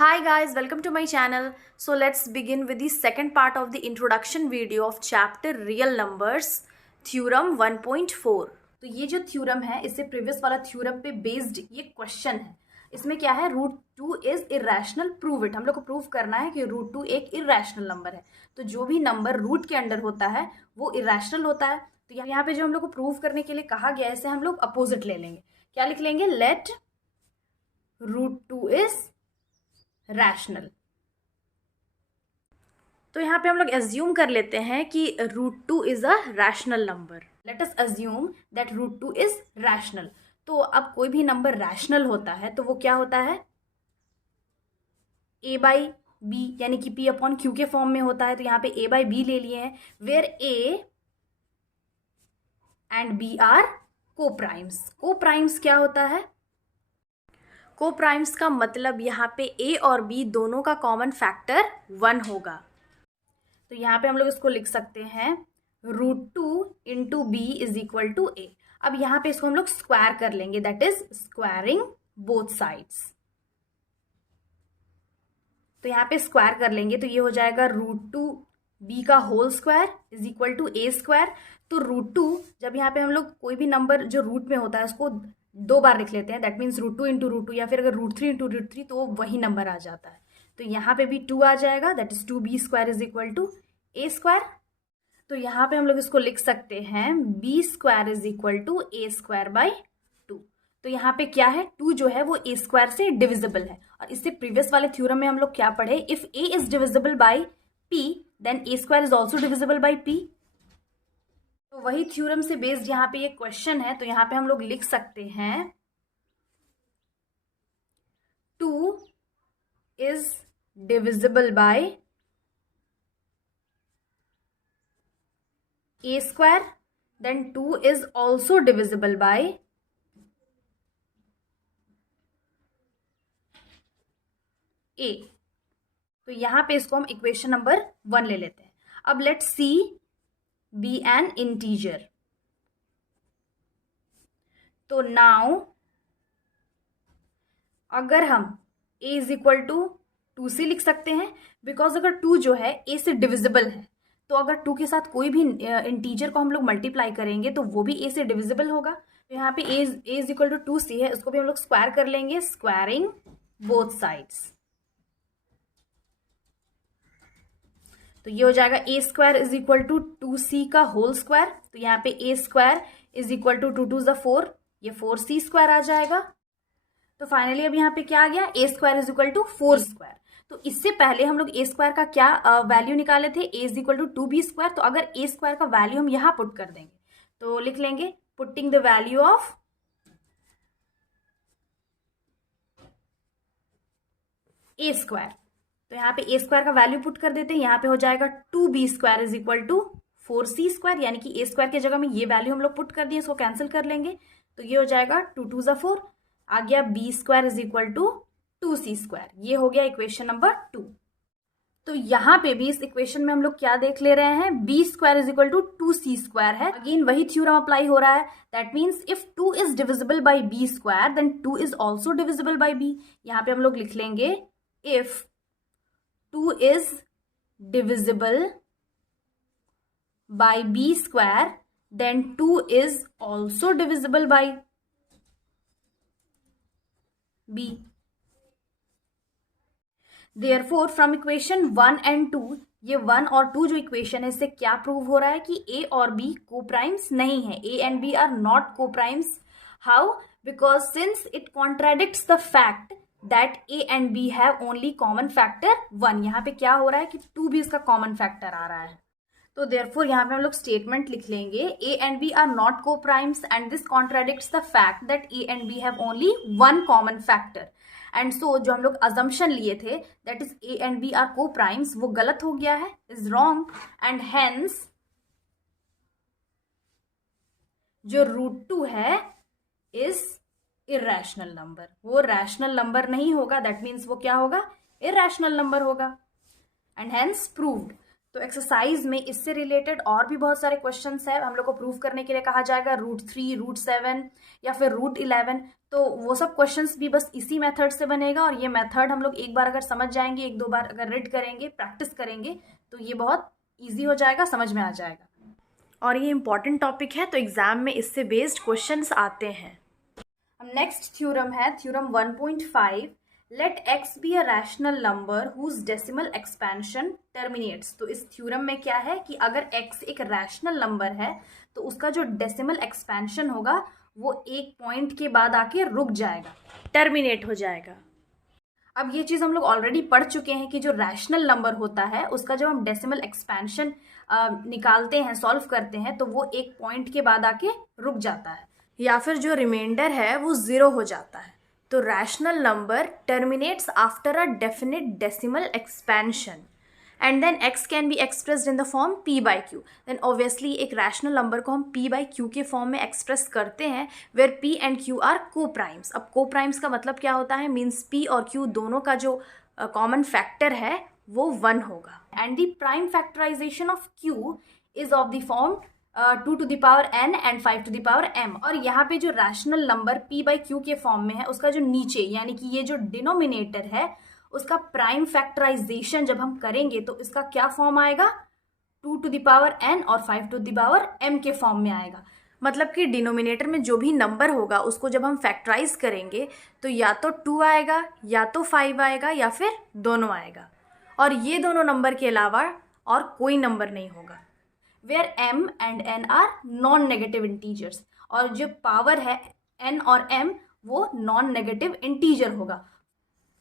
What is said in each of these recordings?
Hi guys, welcome to my channel. So let's begin with the second part of the introduction video of chapter Real Numbers, Theorem 1.4. तो ये जो theorem है इससे previous वाला theorem पे based ये question है। इसमें क्या है, √2 इज इरेशनल, प्रूव इट। हम लोग को प्रूव करना है कि √2 एक इरेशनल नंबर है। तो जो भी नंबर रूट के अंडर होता है वो इरेशनल होता है। तो यहाँ पे जो हम लोग को प्रूव करने के लिए कहा गया है इसे हम लोग अपोजिट ले लेंगे। क्या लिख लेंगे? Let √2 is rational. तो यहाँ पे हम लोग एज्यूम कर लेते हैं कि √2 is a rational number. Let us assume that √2 is rational. तो अब कोई भी नंबर रैशनल होता है तो वो क्या होता है? a/b यानी कि p/q के फॉर्म में होता है। तो यहाँ पे a/b ले लिए हैं, where a and b are coprimes. Coprimes क्या होता है? कोप्राइम्स का मतलब यहाँ पे a और b दोनों का कॉमन फैक्टर 1 होगा। तो यहाँ पे हम लोग इसको लिख सकते हैं √2 into b is equal to a। अब यहाँ पे इसको हम लोग स्क्वायर कर लेंगे, that is squaring both sides. तो यहाँ पे स्क्वायर कर लेंगे तो ये हो जाएगा √2 b का whole square is equal to a square. तो √2 जब यहाँ पे हम लोग कोई भी नंबर जो रूट में होता है उसको दो बार लिख लेते हैं, दैट मीन्स √2 इंटू √2, या फिर अगर √3 इंटू √3 तो वही नंबर आ जाता है। तो यहाँ पे भी 2 आ जाएगा, that is 2b square is equal to a square. तो यहाँ पे हम लोग इसको लिख सकते हैं b square is equal to a square by 2। तो यहाँ पे क्या है, 2 जो है वो a स्क्वायर से डिविजिबल है। और इससे प्रीवियस वाले थ्योरम में हम लोग क्या पढ़े, if a is divisible by p then a square is also divisible by p। तो वही थ्योरम से बेस्ड यहाँ पे ये क्वेश्चन है। तो यहाँ पे हम लोग लिख सकते हैं 2 is divisible by a square, then 2 is also divisible by a। तो यहां पे इसको हम इक्वेशन नंबर 1 ले लेते हैं। अब let's C be an integer. तो नाउ अगर हम a is equal to 2c लिख सकते हैं, बिकॉज अगर 2 जो है a से डिविजिबल है तो अगर 2 के साथ कोई भी इंटीजर को हम लोग मल्टीप्लाई करेंगे तो वो भी a से डिविजिबल होगा। तो यहाँ पे a is equal to 2c है, उसको भी हम लोग स्क्वायर कर लेंगे, स्क्वायरिंग बोथ साइड्स। तो ये हो जाएगा a square is equal to 2c का होल स्क्वायर। तो यहाँ पे a square is equal to 2 2 4, ये 4c स्क्वायर आ जाएगा। तो फाइनली अब यहाँ पे क्या आ गया, a square is equal to 4 square. तो इससे पहले हम लोग a स्क्वायर का क्या वैल्यू निकाले थे, a is equal to 2b square. तो अगर a स्क्वायर का वैल्यू हम यहाँ पुट कर देंगे तो लिख लेंगे putting the value of a square. तो यहाँ पे a स्क्वायर का वैल्यू पुट कर देते हैं, यहाँ पे हो जाएगा 2b square is equal to 4c square, यानी कि a स्क्वायर की जगह में ये वैल्यू हम लोग पुट कर दिए, इसको कैंसिल कर लेंगे। तो ये हो जाएगा 2 2 4, आ गया b square is equal to 2c square. ये हो गया इक्वेशन नंबर 2। तो यहाँ पे भी इस इक्वेशन में हम लोग क्या देख ले रहे हैं, b square is equal to 2c square है। अगेन वही थ्योरम अप्लाई हो रहा है, that means if 2 is divisible by b square then 2 is also divisible by b। यहाँ पे हम लोग लिख लेंगे if 2 is divisible by b square then 2 is also divisible by b। Therefore from equation 1 and 2, ये 1 और 2 जो इक्वेशन है इससे क्या प्रूव हो रहा है कि a और b कोप्राइम्स नहीं है, a and b are not coprimes. How? Because since it contradicts the fact that a and b have only common factor 1। यहाँ पे क्या हो रहा है कि 2 भी इसका कॉमन फैक्टर आ रहा है। तो therefore यहाँ पे हम लोग स्टेटमेंट लिख लेंगे a and b are not co-primes and this contradicts the fact that a and b have only one common factor। And so जो हम लोग अजम्पशन लिए थे that is a and b are co-primes वो गलत हो गया है, इज रॉन्ग। एंड हेंस जो √2 है इज इरेशनल नंबर, वो रैशनल नंबर नहीं होगा, दैट मीन्स वो क्या होगा, इरेशनल नंबर होगा। And hence proved. तो एक्सरसाइज में इससे रिलेटेड और भी बहुत सारे क्वेश्चंस है, हम लोग को प्रूव करने के लिए कहा जाएगा √3, √7 या फिर √11। तो वो सब क्वेश्चंस भी बस इसी मेथड से बनेगा, और ये मेथड हम लोग एक बार अगर समझ जाएंगे, एक दो बार अगर रीड करेंगे, प्रैक्टिस करेंगे, तो ये बहुत ईजी हो जाएगा, समझ में आ जाएगा। और ये इंपॉर्टेंट टॉपिक है, तो एग्जाम में इससे बेस्ड क्वेश्चंस आते हैं। अब नेक्स्ट थ्योरम है theorem 1.5, let X be a rational number whose decimal expansion terminates. तो इस थ्योरम में क्या है कि अगर x एक रैशनल नंबर है तो उसका जो डेसिमल एक्सपेंशन होगा वो एक पॉइंट के बाद आके रुक जाएगा, टर्मिनेट हो जाएगा। अब ये चीज़ हम लोग ऑलरेडी पढ़ चुके हैं कि जो रैशनल नंबर होता है उसका जब हम डेसिमल एक्सपेंशन निकालते हैं, सॉल्व करते हैं, तो वो एक पॉइंट के बाद आके रुक जाता है, या फिर जो रिमाइंडर है वो ज़ीरो हो जाता है। तो rational number terminates after a definite decimal expansion and then x can be expressed in the form p by Q. Then obviously एक रैशनल नंबर को हम p बाई क्यू के फॉर्म में एक्सप्रेस करते हैं, where p and q are coprimes. अब को primes का मतलब क्या होता है, मीन्स p और q दोनों का जो कॉमन फैक्टर है वो 1 होगा। And the prime factorisation of q is of the form 2 to the power n and 5 to the power m। और यहाँ पे जो rational number p by Q के फॉर्म में है उसका जो नीचे यानी कि ये जो डिनोमिनेटर है उसका प्राइम फैक्टराइजेशन जब हम करेंगे तो इसका क्या फॉर्म आएगा, 2 to the power n और 5 to the power m के फॉर्म में आएगा। मतलब कि डिनोमिनेटर में जो भी नंबर होगा उसको जब हम फैक्टराइज करेंगे तो या तो 2 आएगा या तो 5 आएगा या फिर दोनों आएगा, और ये दोनों नंबर के अलावा और कोई नंबर नहीं होगा। Where m and n are non negative integers, और जो पावर है n और m वो नॉन नेगेटिव इंटीजर होगा।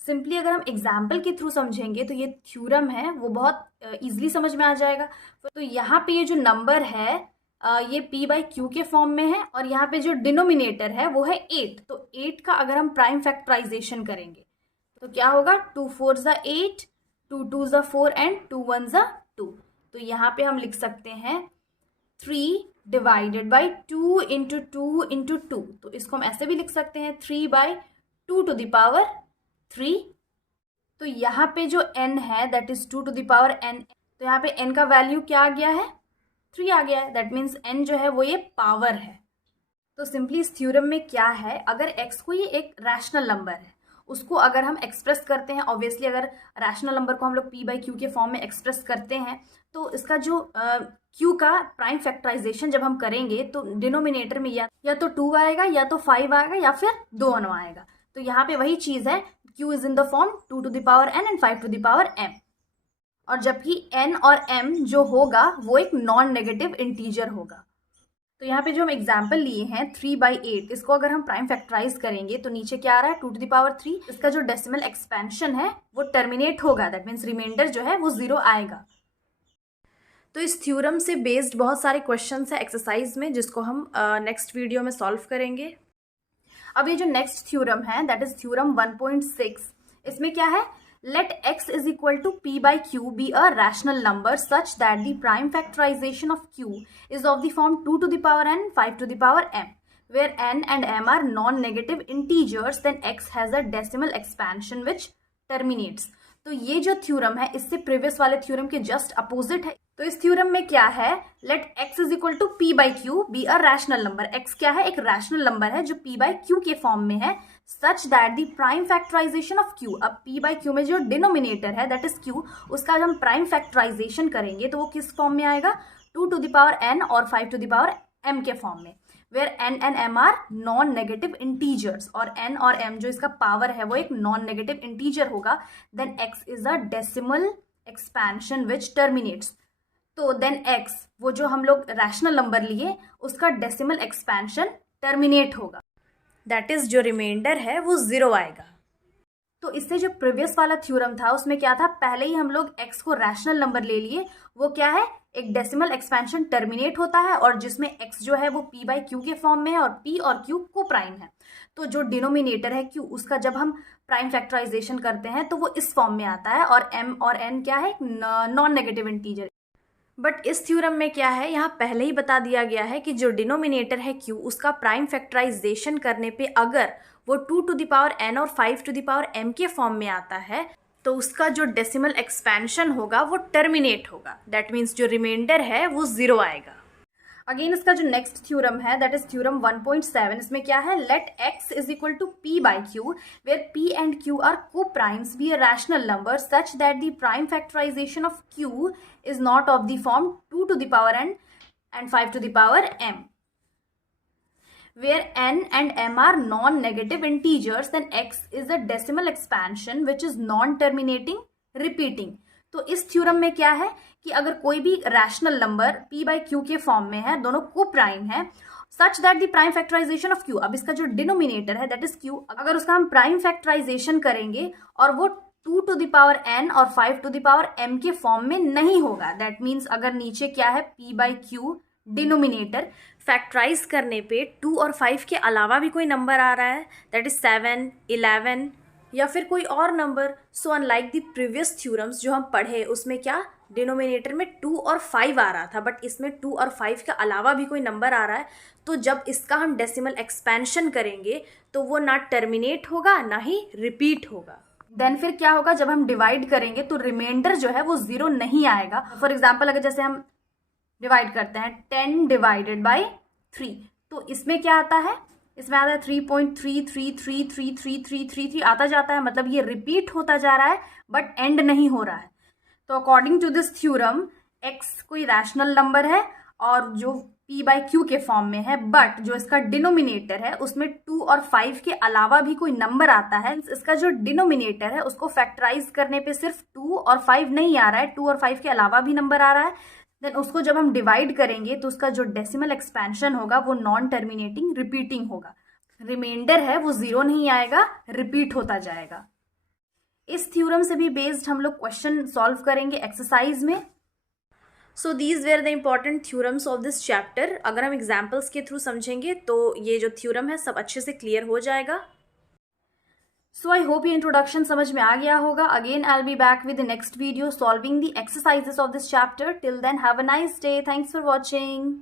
सिंपली अगर हम एग्जाम्पल के थ्रू समझेंगे तो ये थ्योरम है वो बहुत ईजिली समझ में आ जाएगा। तो यहाँ पे ये जो नंबर है ये p बाई क्यू के फॉर्म में है, और यहाँ पे जो डिनोमिनेटर है वो है 8। तो 8 का अगर हम प्राइम फैक्टराइजेशन करेंगे तो क्या होगा, 2 4 ज़ा 8, 2 2 ज़ा 4 एंड 2 1 ज़ा 2। तो यहाँ पे हम लिख सकते हैं 3 डिवाइडेड बाई 2 इंटू 2 इंटू 2। तो इसको हम ऐसे भी लिख सकते हैं 3 बाई 2 to the power 3। तो यहाँ पे जो n है that is 2 to the power n, तो यहाँ पे n का वैल्यू क्या आ गया है, 3 आ गया है। दैट मीन्स n जो है वो ये पावर है। तो सिंपली इस थ्योरम में क्या है, अगर x को ये एक रैशनल नंबर है उसको अगर हम एक्सप्रेस करते हैं, ऑब्वियसली अगर रैशनल नंबर को हम लोग p बाई क्यू के फॉर्म में एक्सप्रेस करते हैं तो इसका जो q का प्राइम फैक्टराइजेशन जब हम करेंगे तो डिनोमिनेटर में या तो 2 आएगा या तो 5 आएगा या फिर 2 आएगा। तो यहाँ पे वही चीज़ है, q is in the form 2 to the power n and 5 to the power m, और जबकि n और m जो होगा वो एक नॉन नेगेटिव इंटीजर होगा। तो यहाँ पे जो हम एग्जाम्पल लिए हैं 3 बाई 8, इसको अगर हम प्राइम फैक्टराइज करेंगे तो नीचे क्या आ रहा है, 2 to the power 3। इसका जो डेसिमल एक्सपेंशन है वो टर्मिनेट होगा, दैट मीन्स रिमाइंडर जो है वो 0 आएगा। तो इस थ्योरम से बेस्ड बहुत सारे क्वेश्चंस है एक्सरसाइज में जिसको हम नेक्स्ट वीडियो में सॉल्व करेंगे। अब ये जो नेक्स्ट थ्योरम है दैट इज थ्योरम 1.6, इसमें क्या है, let x is equal to p by Q be a rational number such that the prime factorisation of q is of the form 2 to the power n 5 to the power m, where n and m are non-negative integers, then x has a decimal expansion which terminates। तो ये जो theorem है इससे previous वाले theorem के just opposite है। तो इस थ्योरम में क्या है, let x is equal to p by Q be a rational number. x क्या है, एक रैशनल नंबर है जो p बाई क्यू के फॉर्म में है, such that the prime factorisation of q। अब p बाई क्यू में जो डिनोमिनेटर है दैट इज q, उसका जब हम प्राइम फैक्टराइजेशन करेंगे तो वो किस फॉर्म में आएगा, 2 to the power n और 5 to the power m के फॉर्म में, where n and m are non negative integers, और n और m जो इसका पावर है वो एक नॉन नेगेटिव इंटीजर होगा। Then x is a decimal expansion which terminates. तो देन x वो जो हम लोग रैशनल नंबर लिए उसका डेसिमल एक्सपेंशन टर्मिनेट होगा, दैट इज जो रिमाइंडर है वो 0 आएगा। तो इससे जो प्रीवियस वाला थ्योरम था उसमें क्या था, पहले ही हम लोग x को रैशनल नंबर ले लिए, वो क्या है, एक डेसिमल एक्सपेंशन टर्मिनेट होता है, और जिसमें x जो है वो p बाई क्यू के फॉर्म में है और p और q को प्राइम है। तो जो डिनोमिनेटर है q उसका जब हम प्राइम फैक्टराइजेशन करते हैं तो वो इस फॉर्म में आता है, और m और n क्या है, नॉन नेगेटिव इंटीजर। बट इस थ्योरम में क्या है, यहाँ पहले ही बता दिया गया है कि जो डिनोमिनेटर है q उसका प्राइम फैक्टराइजेशन करने पे अगर वो 2 to the power n और 5 to the power m के फॉर्म में आता है तो उसका जो डेसिमल एक्सपेंशन होगा वो टर्मिनेट होगा, दैट मीन्स जो रिमाइंडर है वो 0 आएगा। अगेन इसका जो नेक्स्ट थ्योरम है दैट इज थ्योरम 1.7. इसमें क्या है, let x is equal to p by q where p and q are coprimes be a rational number such that the prime factorisation of q is not of the form 2 to the power n and 5 to the power m. Where n and m are non-negative integers, then x is a decimal expansion which is non-terminating, repeating. तो इस theorem में क्या है कि अगर कोई भी rational number p by Q के फॉर्म में है, दोनों को प्राइम है, such that the prime factorisation of q, अब इसका जो डिनोमिनेटर है दैट इज q, अगर उसका हम प्राइम फैक्टराइजेशन करेंगे और वो 2 to the power n और 5 to the power m के फॉर्म में नहीं होगा, दैट मीन्स अगर नीचे क्या है p by q denominator, factorise करने पे 2 और 5 के अलावा भी कोई नंबर आ रहा है दैट इज 7, 11 या फिर कोई और number. So unlike the previous theorems जो हम पढ़े उसमें क्या डिनोमिनेटर में 2 और 5 आ रहा था, बट इसमें 2 और 5 के अलावा भी कोई नंबर आ रहा है, तो जब इसका हम डेसिमल एक्सपेंशन करेंगे तो वो ना टर्मिनेट होगा ना ही रिपीट होगा. देन फिर क्या होगा, जब हम डिवाइड करेंगे तो रिमाइंडर जो है वो 0 नहीं आएगा. फॉर एग्जाम्पल अगर जैसे हम डिवाइड करते हैं 10 डिवाइडेड बाई 3, तो इसमें क्या आता है, इसमें आता है 3.3333333 आता जाता है, मतलब ये रिपीट होता जा रहा है बट एंड नहीं हो रहा है. तो according to this theorem x कोई रैशनल नंबर है और जो p बाई क्यू के फॉर्म में है, बट जो इसका डिनोमिनेटर है उसमें 2 और 5 के अलावा भी कोई नंबर आता है. इसका जो डिनोमिनेटर है उसको फैक्टराइज करने पे सिर्फ 2 और 5 नहीं आ रहा है, 2 और 5 के अलावा भी नंबर आ रहा है. देन उसको जब हम डिवाइड करेंगे तो उसका जो डेसिमल एक्सपेंशन होगा वो नॉन टर्मिनेटिंग रिपीटिंग होगा. रिमाइंडर है वो 0 नहीं आएगा, रिपीट होता जाएगा. इस थ्योरम से भी बेस्ड हम लोग क्वेश्चन सॉल्व करेंगे एक्सरसाइज में. So these were the important theorems of this chapter. अगर हम एग्जाम्पल्स के थ्रू समझेंगे तो ये जो थ्योरम है सब अच्छे से क्लियर हो जाएगा. सो आई होप ये इंट्रोडक्शन समझ में आ गया होगा. Again I will be back with the next video solving the exercises of this chapter. Till then have a nice day. Thanks for watching.